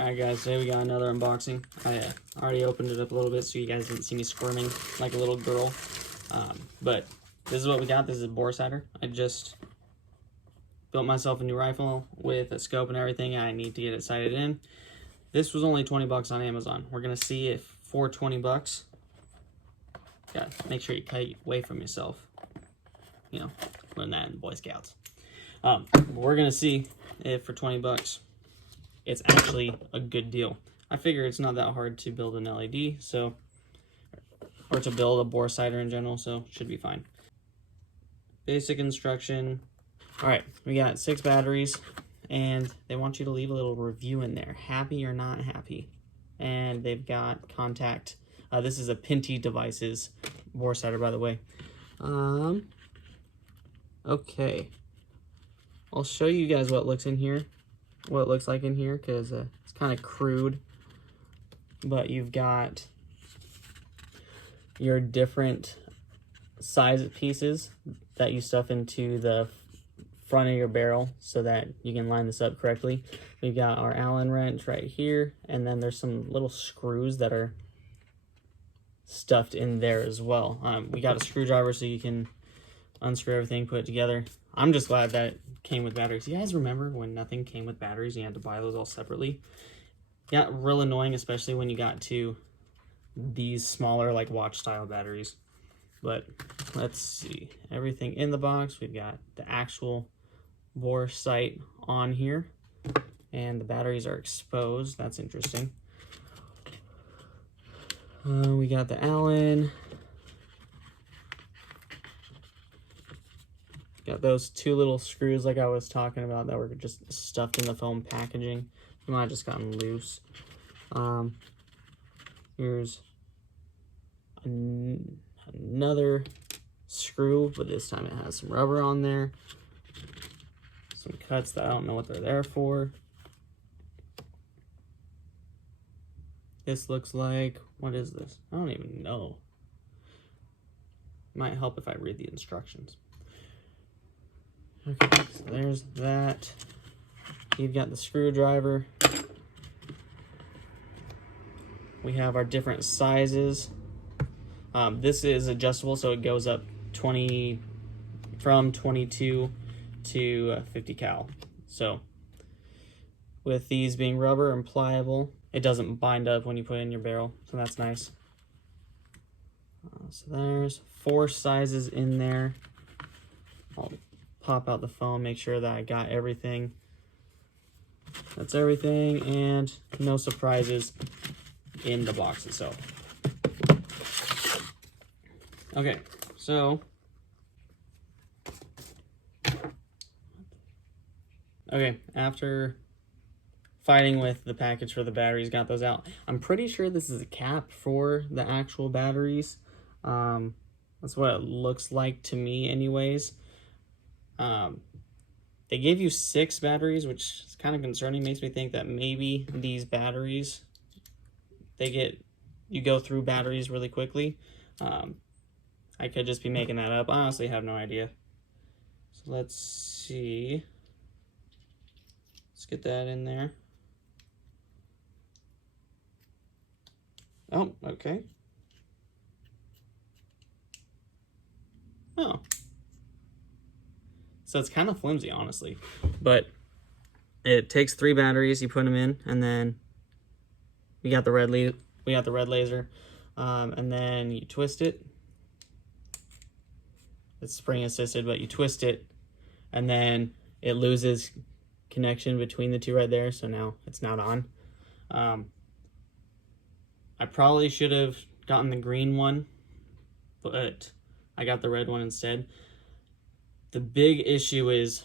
Alright guys, today we got another unboxing. I already opened it up a little bit so you guys didn't see me squirming like a little girl. But this is what we got. This is a bore sighter. I just built myself a new rifle with a scope and everything. I need to get it sighted in. This was only 20 bucks on Amazon. We're going to see if for 20 bucks, yeah, make sure you cut away from yourself. You know, learn that in Boy Scouts. We're going to see if for 20 bucks, it's actually a good deal. I figure it's not that hard to build an LED, so, or to build a bore sighter in general, so should be fine. Basic instruction. All right, we got 6 batteries, and they want you to leave a little review in there, happy or not happy. And they've got contact. This is a Pinty Devices bore sighter, by the way. Okay, I'll show you guys what looks in here. What it looks like in here, because it's kind of crude, but you've got your different size pieces that you stuff into the front of your barrel so that you can line this up correctly. We've got our Allen wrench right here, and then there's some little screws that are stuffed in there as well. We got a screwdriver so you can unscrew everything, put it together. I'm just glad that it came with batteries. You guys remember when nothing came with batteries and you had to buy those all separately? It got real annoying, especially when you got to these smaller, like watch style batteries. But let's see, everything in the box. We've got the actual bore sight on here, and the batteries are exposed. That's interesting. We got the Allen. Got those 2 little screws like I was talking about that were just stuffed in the foam packaging. They might have just gotten loose. Here's another screw, but this time it has some rubber on there. Some cuts that I don't know what they're there for. This looks like, what is this? I don't even know. Might help if I read the instructions. Okay, so there's that. You've got the screwdriver. We have our different sizes. This is adjustable, so it goes up from 22 to 50 cal. So with these being rubber and pliable, it doesn't bind up when you put it in your barrel, so that's nice. So there's 4 sizes in there. I'll pop out the phone, make sure that I got everything. That's everything, and no surprises in the box itself. Okay, so after fighting with the package for the batteries, got those out. I'm pretty sure this is a cap for the actual batteries. That's what it looks like to me anyways. They gave you 6 batteries, which is kind of concerning. Makes me think that maybe these batteries, you go through batteries really quickly. I could just be making that up. I honestly have no idea. So let's see. Let's get that in there. Oh, okay. Oh. So it's kind of flimsy, honestly, but it takes 3 batteries. You put them in, and then we got the red laser, and then you twist it. It's spring assisted, but you twist it, and then it loses connection between the 2 right there. So now it's not on. I probably should have gotten the green one, but I got the red one instead. The big issue is,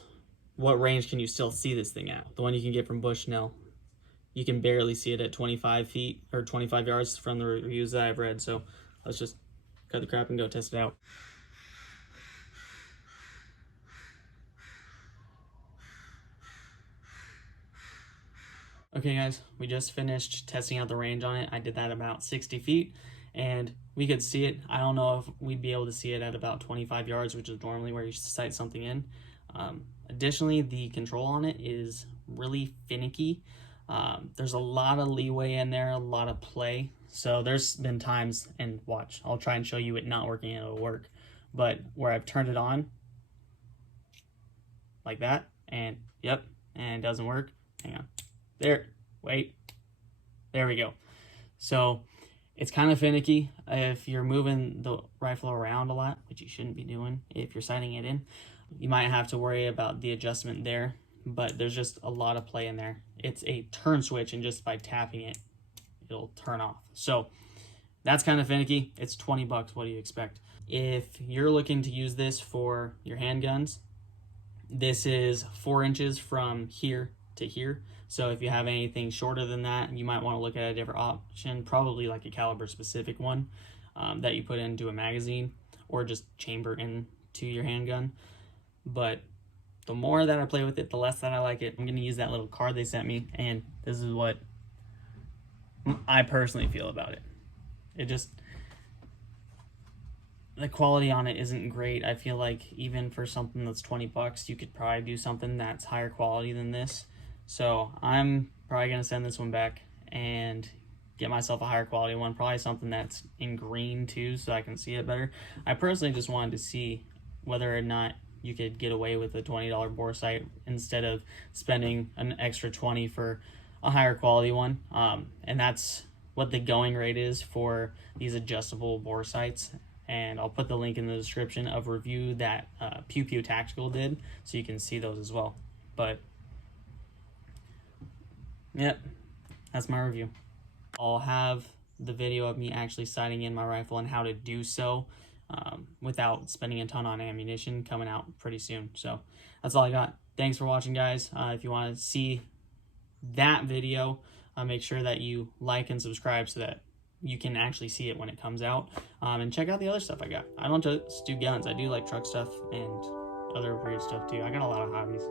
what range can you still see this thing at? The one you can get from Bushnell, you can barely see it at 25 feet or 25 yards from the reviews that I've read. So let's just cut the crap and go test it out. Okay guys, we just finished testing out the range on it. I did that about 60 feet, and we could see it. I don't know if we'd be able to see it at about 25 yards, which is normally where you sight something in. Additionally, the control on it is really finicky. There's a lot of leeway in there, a lot of play. So there's been times, and watch, I'll try and show you it not working and it'll work, but where I've turned it on like that, and yep, and it doesn't work. Hang on. There, wait. There we go. So it's kind of finicky if you're moving the rifle around a lot, which you shouldn't be doing if you're sighting it in. You might have to worry about the adjustment there, but there's just a lot of play in there. It's a turn switch, and just by tapping it, it'll turn off. So that's kind of finicky. It's 20 bucks. What do you expect? If you're looking to use this for your handguns, this is 4 inches from here to here. So if you have anything shorter than that, you might want to look at a different option, probably like a caliber specific one that you put into a magazine or just chamber into your handgun. But the more that I play with it, the less that I like it. I'm going to use that little card they sent me, and this is what I personally feel about it. It just, the quality on it isn't great. I feel like even for something that's 20 bucks, you could probably do something that's higher quality than this. So I'm probably going to send this one back and get myself a higher quality one, probably something that's in green too, so I can see it better. I personally just wanted to see whether or not you could get away with a $20 bore sight instead of spending an extra 20 for a higher quality one. And that's what the going rate is for these adjustable bore sights. And I'll put the link in the description of a review that Pew Pew Tactical did, so you can see those as well. But yep, that's my review. I'll have the video of me actually sighting in my rifle and how to do so without spending a ton on ammunition coming out pretty soon. So that's all I got. Thanks for watching, guys. If you want to see that video, make sure that you like and subscribe so that you can actually see it when it comes out. And check out the other stuff I got. I don't just do guns. I do like truck stuff and other weird stuff too. I got a lot of hobbies.